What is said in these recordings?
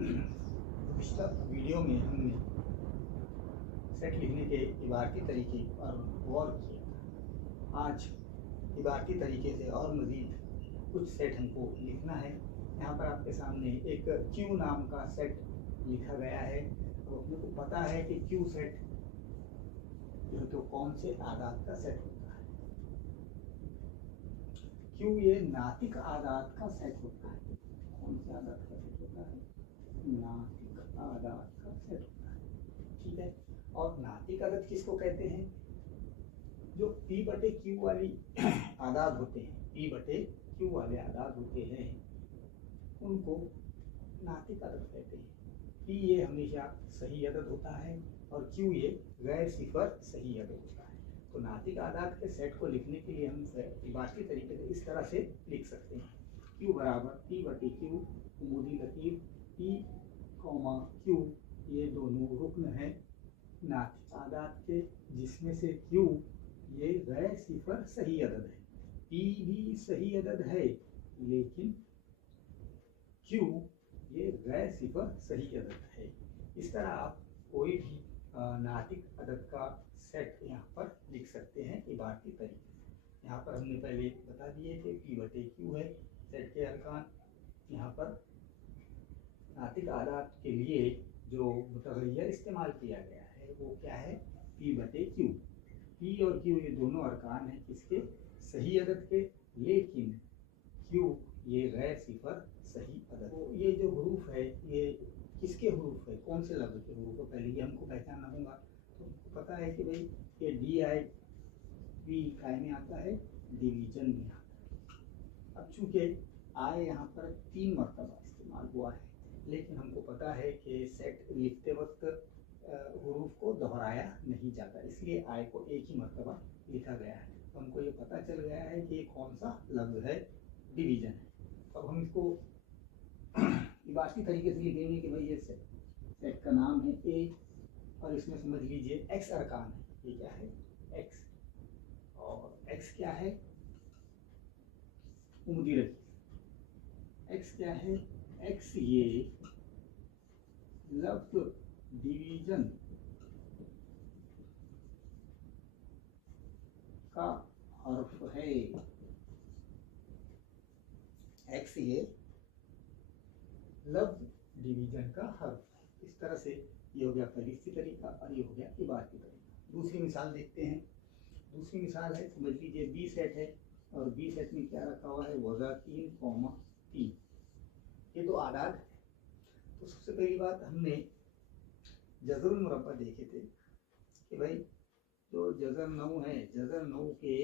पिछला वीडियो में हमने सेट लिखने के इबारती तरीके पर गौर किया। आज इबारती तरीके से और मज़ीद कुछ सेट हमको लिखना है। यहाँ पर आपके सामने एक क्यू नाम का सेट लिखा गया है। तो अपने को पता है कि क्यू सेट जो है तो कौन से आदात का सेट होता है। क्यू ये नातिक आदात का सेट होता है। कौन से आदात का सेट होता है? नातिक आदात का सेट होता है। ठीक है। और नातिक आदात किसको कहते हैं? जो पी बटे क्यू वाली आदात होते हैं, पी बटे क्यू वाले आदात होते हैं, उनको नातिक आदत कहते हैं। पी ये हमेशा सही अदद होता है और क्यू ये गैर सिफर सही अदद होता है। तो नातिक आदात के सेट को लिखने के लिए हम इबारती तरीके से इस तरह से लिख सकते हैं। क्यू बराबर पी बटे क्यू उमूदी लकीर पी कॉमा क्यू, ये दोनों रुकन है नातिक आदात के, जिसमें से क्यू ये गैर सिफर सही अदद है। पी भी सही अदद है लेकिन क्यू ये गैर सिफर सही अदद है। इस तरह आप कोई भी नातिक अदद का सेट यहाँ पर लिख सकते हैं इबारती तरीके से। यहाँ पर हमने पहले बता दिए कि पी बटे क्यू है सेट के अरकान। यहाँ पर नातिक आदात के लिए जो मुतग़य्यर इस्तेमाल किया गया है वो क्या है? पी बटे क्यू। पी और क्यू ये दोनों अरकान हैं किसके? सही अदद के, लेकिन क्यू ये गैर सिफर सही अदद। तो ये जो हरूफ है ये किसके हरूफ है? कौन से लफ्ज़ के हरूफ है? पहले ये हमको पहचानना होगा। तो पता है कि भाई ये डी आई पी काय में आता है, डिवीजन में आता है। अब चूँकि आय यहाँ पर 3 मरतबा इस्तेमाल हुआ है, लेकिन हमको पता है कि सेट लिखते वक्त हरूफ को दोहराया नहीं जाता, इसलिए आय को एक ही मरतबा लिखा गया है। तो हमको ये पता चल गया है कि कौन सा लफ्ज़ है, डिवीजन है। अब हम इसको इबारती तरीके से लिखेंगे कि भाई ये सेट का नाम है ए और इसमें समझ लीजिए एक्स अरकान है। ये क्या है? एक्स। और एक्स क्या है? उम्मीद रखिए एक्स क्या है? एक्स ये लफ्ज़ डिवीजन का हर्फ है। एक्स ये लफ्ज़ डिवीजन का हर्फ है। इस तरह से ये हो गया फहरिस्ती तरीका और ये हो गया इबारती तरीका। दूसरी मिसाल देखते हैं। दूसरी मिसाल है, समझ लीजिए बी सेट है और बी सेट में क्या रखा हुआ है? वज़ा 3 कॉमा 3। ये दो आदात है। तो सबसे पहली बात हमने जज़रुल मुरब्बा देखे थे कि भाई जो जज़र 9 है, जज़र 9 के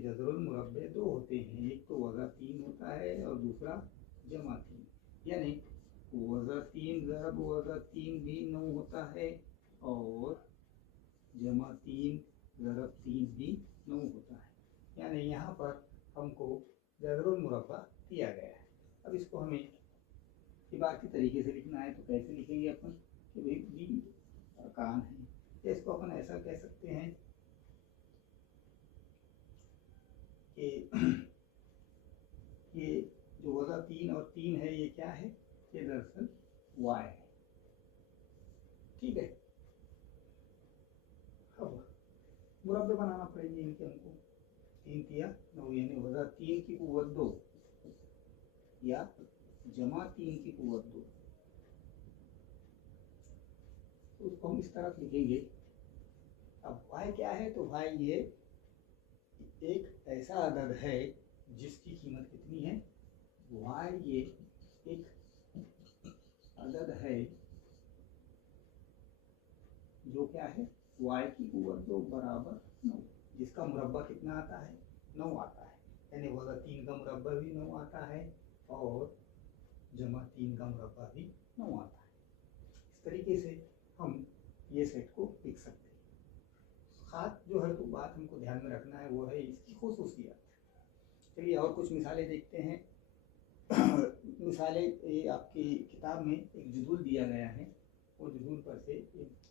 जज़रुल मुरब्बे 2 होते हैं। एक तो वज़ा 3 होता है और दूसरा जमा 3, यानी वज़ा 3 ज़रब वज़ा 3 भी 9 होता है और जमा 3 ज़रब 3 भी 9 होता है। यानी यहाँ पर हमको जज़रुल मुरब्बा दिया गया है। अब इसको हमें इबारती तरीके से लिखना है। तो कैसे लिखेंगे अपन कि भाई बी अरकान है, या इसको अपन ऐसा कह सकते हैं कि ये जो वज़ा 3 और 3 है ये क्या है? ये दरअसल वाई है। ठीक है। अब मुरब्बे बनाना पड़ेंगे इनके हमको। 3 तिया 9, यानी वज़ा 3 की कुव्वत 2 या जमा 3 की कुव्वत 2। तो उसको हम इस तरह लिखेंगे। अब वाई क्या है? तो वाई ये एक ऐसा अदद है जिसकी कीमत कितनी है? वाई ये एक अदद है जो क्या है? वाई की कुव्वत 2 बराबर 9, जिसका मुरब्बा कितना आता है? 9 आता है। यानी वज़ा 3 का मुरब्बा भी 9 आता है और जमा 3 का मुरब्बा भी 9 आता है। इस तरीके से हम ये सेट को लिख सकते हैं। खास जो है तो बात हमको ध्यान में रखना है वो है इसकी खुसूसियत। चलिए और कुछ मिसालें देखते हैं। मिसालें ये आपकी किताब में एक जुज़ुल दिया गया है। वो जुज़ुल पर से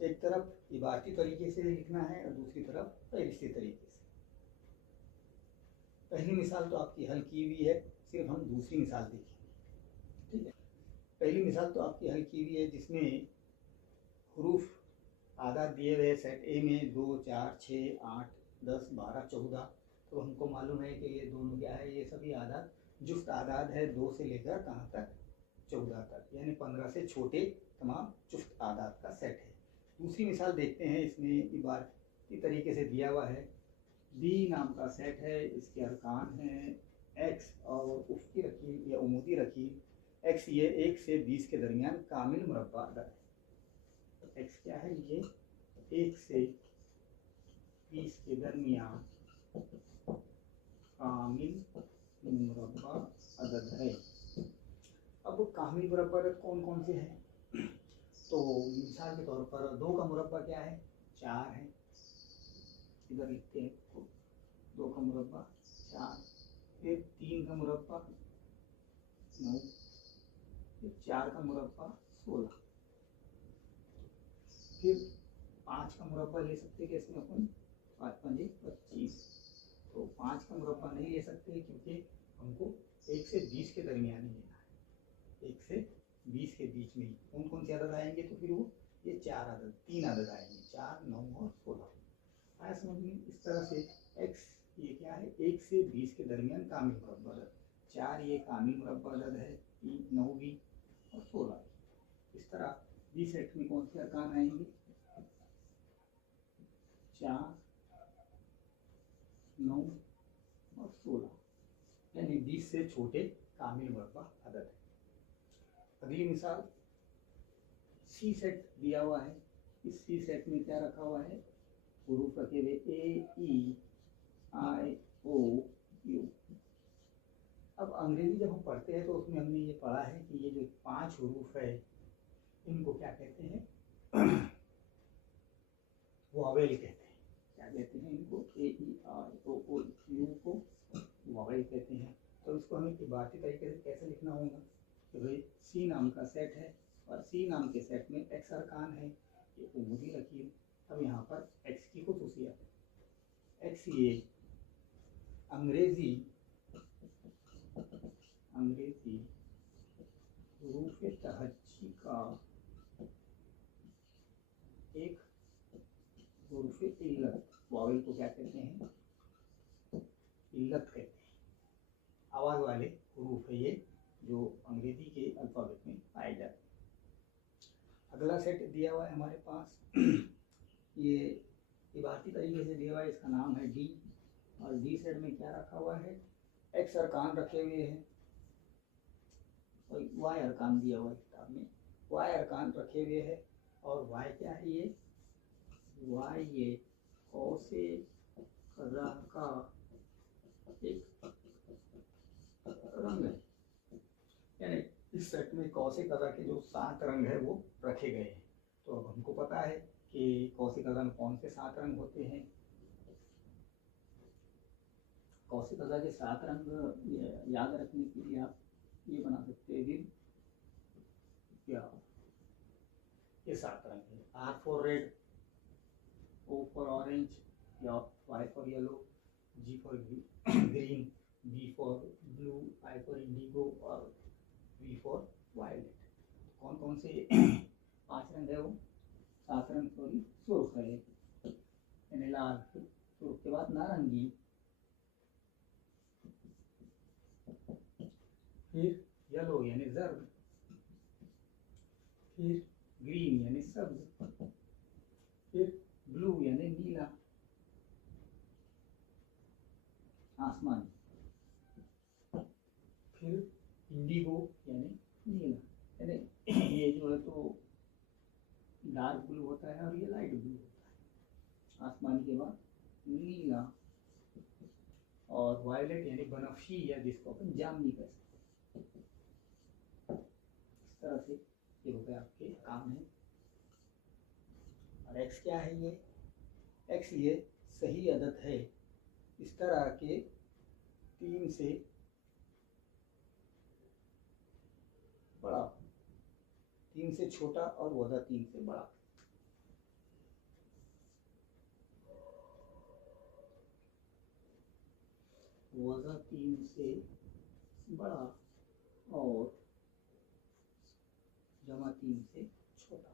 एक तरफ इबारती तरीके से लिखना है और दूसरी तरफ फहरिस्ती तरीके से। पहली मिसाल तो आपकी हल की हुई है, सिर्फ हम दूसरी मिसाल देखेंगे। ठीक है। पहली मिसाल तो आपकी हल की हुई है जिसमें हरूफ आदाद दिए हुए सेट ए में 2, 4, 6, 8, 10, 12, 14। तो हमको मालूम है कि ये दोनों क्या है, ये सभी आदाद जुफ्त आदाद है 2 से लेकर कहाँ तक, 14 तक, यानी 15 से छोटे तमाम जुफ्त आदाद का सेट है। दूसरी मिसाल देखते हैं, इसमें इबारती तरीके से दिया हुआ है बी नाम का सेट है, इसके अरकान हैं एक्स और उसकी रकीब या उमूदी रकीब एक्स, ये 1 से 20 के दरमियान कामिल मुरब्बा अदद है। एक्स क्या है, ये 1 से 20 के दरमियान कामिल मुरब्बा अदद है। अब कामिल मुरब्बा अदद कौन कौन से हैं? तो मिसाल के तौर पर 2 का मुरब्बा क्या है, 4 है, इधर लिखते हैं 2 का मुरब्बा 4, फिर 3 का मुरब्बा 9, फिर 4 का मुरब्बा 16, फिर 5 का मुरब्बा ले सकते हैं इसमें अपन 5 पंजे 25। तो 5 का मुरब्बा नहीं ले सकते क्योंकि हमको 1 से 20 के दरमियान ही लेना है, 1 से 20 के बीच में ही कौन कौन से अदद आएंगे, तो फिर वो ये 3 अदद आएंगे, 4, 9 और 16। आया समझ में? इस तरह से x ये क्या है, 1 से 20 के दरमियान कामिल मुरब्बा अदद, 4 ये कामिल मुरब्बा अदद है, 9 भी और 16 भी। इस तरह बी सेट में कौन से अरकान आएंगे, 4, 9 और 16, यानी 20 से छोटे कामिल मुरब्बा अदद है। अगली मिसाल सी सेट दिया हुआ है, इस सी सेट में क्या रखा हुआ है, हुरूफ रखे हुए ए, ई, आई, ओ, यू। अब अंग्रेजी जब हम पढ़ते हैं तो उसमें हमने ये पढ़ा है कि ये जो 5 हुरूफ है इनको क्या कहते हैं, वॉवेल कहते हैं। क्या कहते हैं इनको, ए, ई, आई, ओ, यू को वॉवेल कहते हैं। तो इसको हमें इबारती तरीके से कैसे लिखना होगा कि भाई सी नाम का सेट है और सी नाम के सेट में एक्स अरकान है, ये उमूदी रकीब। अब यहाँ पर एक्स की खुसूसियत, एक्स ये अंग्रेजी हुरूफ तहज्जी का एक हुरूफ इल्लत, वावेल को क्या कहते हैं, इल्लत कहते हैं, आवाज़ वाले हुरूफ है ये जो अंग्रेजी के अल्फ़ाबेट में पाए जाते हैं। अगला सेट दिया हुआ है हमारे पास ये इबारती तरीके से दिया हुआ है, इसका नाम है डी, और डी सेट में क्या रखा हुआ है, एक्स अरकान रखे हुए हैं और वाई अरकान दिया हुआ है किताब में, वाई अरकान रखे हुए हैं। और वाई क्या है, ये वाई ये कौसे कज़ा का एक रंग है, यानी इस सेट में कौसे कज़ा के जो 7 रंग है वो रखे गए हैं। तो अब हमको पता है कि कौसे कज़ा में कौन से 7 रंग होते हैं। कौसे कज़ा के 7 रंग याद रखने के लिए आप ये बना सकते हैं, विद क्या, ये 7 रंग है, R for red, O for orange, या Y for yellow, G for green, B for blue, I for indigo और वी फॉर वायलेट। कौन कौन से 5 रंग है वो, 7 रंग, सॉरी, सुर्ख है यानी लाल, सुर्ख के बाद नारंगी, फिर येलो यानी जर्द, फिर ग्रीन यानी सब्ज, फिर ब्लू यानी नीला आसमानी, फिर इंडिगो यानी नीला, यानी ये जो है तो डार्क ब्लू होता है और ये लाइट ब्लू होता है, आसमानी के बाद नीला, और वायलेट यानी बनफशी या जिसको अपन जामनी कह सकते हैं। इस तरह से ये हो गए आपके काम है। और एक्स क्या है, ये एक्स ये सही अदद है इस तरह के 3 से बड़ा, 3 से छोटा और वज़ा 3 से बड़ा। वज़ा 3 से बड़ा और जमा 3 से छोटा।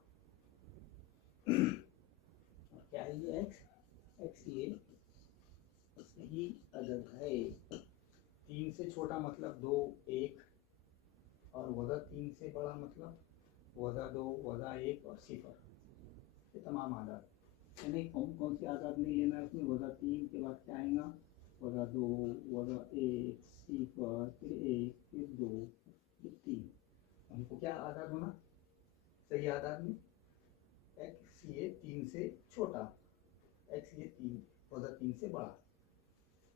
और क्या है ये एक्स ये सही अदद है। 3 से छोटा मतलब 2, 1 और वज़ा 3 से बड़ा मतलब वज़ा 2, वज़ा 1 और सिफर। ये तमाम आदात यानी कौन सी आदात नहीं लेना है उसमें। वज़ा 3 के बाद क्या आएगा, वज़ा 2, वज़ा 1, सिफर, फिर 1, फिर 2, फिर 3। हमको क्या आदात होना, सही आदात में एक्स ये 3 से छोटा, एक्स ये 3 वज़ा 3 से बड़ा।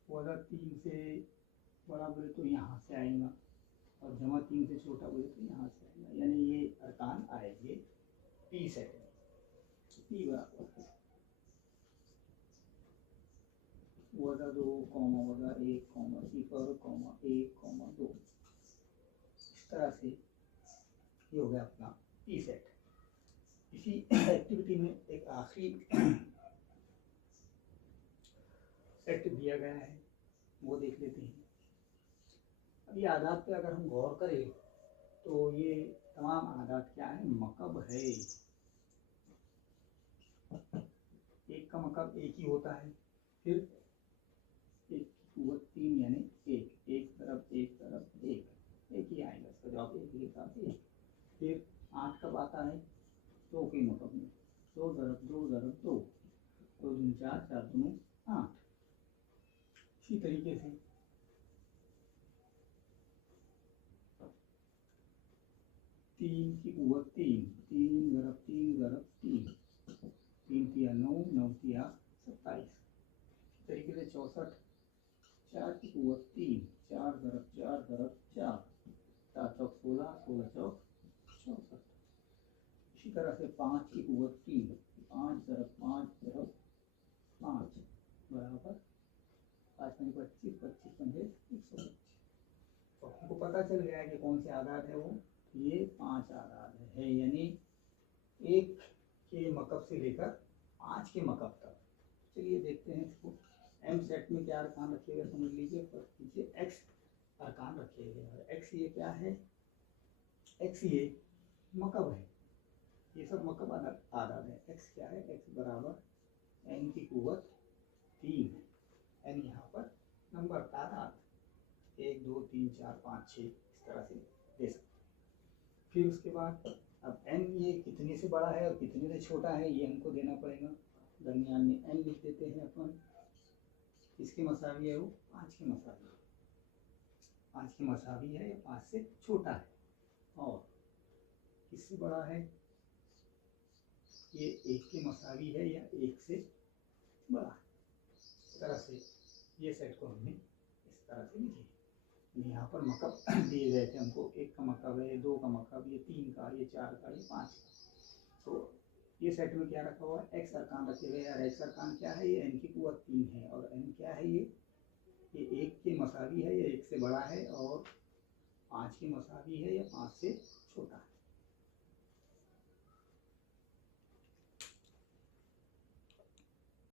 वज़ा 3 से बड़ा बोले तो यहाँ से आएगा और जमा 3 से छोटा बोले तो यहाँ से आएगा, यानी ये अरकान आएंगे पी सेट में। पी बराबर वज़ा 2, वज़ा 1, सिफर, 1, 2। इस तरह से ये हो गया अपना पी सेट। इसी एक्टिविटी में एक आखिरी सेट दिया गया है, वो देख लेते हैं। अब ये आदात पे अगर हम गौर करें तो ये तमाम आदात क्या है, मकब है। एक का मकब एक ही होता है, फिर एक की कुव्वत 3 यानी एक तरफ एक ही आएगा, इसका जवाब एक ही साथ एक। फिर 8 कब आता है, 2 के मकब में, 2 ज़रब 2 ज़रब 2, 2 दूनी 4, 4 दूनी 8। इसी तरीके से 3 की कुव्वत 3, 3 ज़रब 3 ज़रब 3, 3 तिया 9, 9 तिया 27। इसी तरीके से 64, 4 की कुव्वत 3, 4 ज़रब 4 ज़रब 4, 4 चौक 16, 16 चौक 64। इसी तरह से 5 की कुव्वत 3, 5 ज़रब 5 ज़रब 5 बराबर 5 पंजे 25, 25 पंजे 125। तो हमको पता चल गया कि कौन से आदात है वो, ये 5 आदात है, यानी 1 के मकब से लेकर 5 के मकब तक। चलिए देखते हैं इसको। एम सेट में क्या अरकान रखे गए समझ लीजिए। पीछे एक्स अरकान रखे गए और एक्स ये क्या है, एक्स ये मकब है, ये सब मकब आदात है। एक्स क्या है, एक्स बराबर एन की कुव्वत 3 है। एन यहाँ पर नंबर तादाद 1 2 3 4 5 6 इस तरह से दे सकते हैं। फिर उसके बाद अब एन ये कितने से बड़ा है और कितने से छोटा है ये हमको देना पड़ेगा। दरमियान में एन लिख देते हैं अपन। इसके मसावी है वो 5 के मसावी है, 5 के मसावी है या 5 से छोटा है। और किससे बड़ा है, ये 1 के मसावी है या 1 से बड़ा है। इस तरह से ये सेट को हमने इस तरह से लिखे। यहाँ पर मकब दिए गए थे हमको, 1 का मकब है, 2 का मकब, ये 3 का, ये 4 का, ये 5 का। तो ये सेट में क्या रखा हुआ है, एक्स अरकान रखे गए। और एक्स अरकान क्या है, ये एन की कुव्वत 3 है और एन क्या है, ये 1 के मसावी है या 1 से बड़ा है और 5 के मसावी है या 5 से छोटा है।